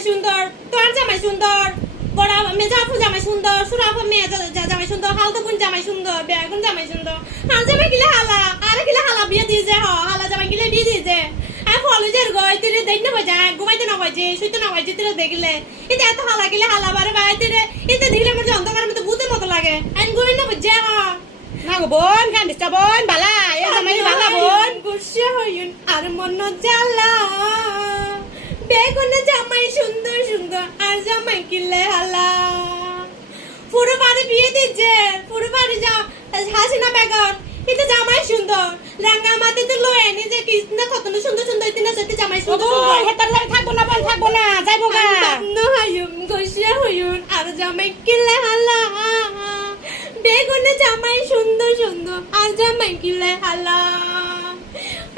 জামাই সুন্দর, তোর জামাই সুন্দর, বড় মেজাফু জামাই সুন্দর, সুরাফু মেয়ে জামাই সুন্দর, হালতো বোন জামাই সুন্দর, বেগুন জামাই সুন্দর। হাল জামাই গিলে হালা, আরে গিলে হালা বিয়ে দিয়ে যে হালা জামাই গিলে বিয়ে দিয়ে যে। আর ফলুজের গয় তিরে দেখ না বাজা, ঘুমাইতে না বাজে, শুইতে না বাজে তিরে দেখলে। এটা এত হালা গিলে হালা বারে বাই তিরে, এটা দেখলে আমার অন্ধকারের মতো ভূতের মতো লাগে। আইন ঘুমাই না বাজে না গো বোন কান্দিস বোন বালা এ জামাই বালা বোন গুসে হইন আর মন জ্বালা। বেগুন জামাই সুন্দর সুন্দর আর জামাই কিলে হালা। পুরো বাড়ি বিয়ে দিচ্ছে, পুরো বাড়ি যা হাসিনা বেগন, এটা জামাই সুন্দর। রাঙ্গা মাটিতে লয়ে এনে যে কৃষ্ণ কত সুন্দর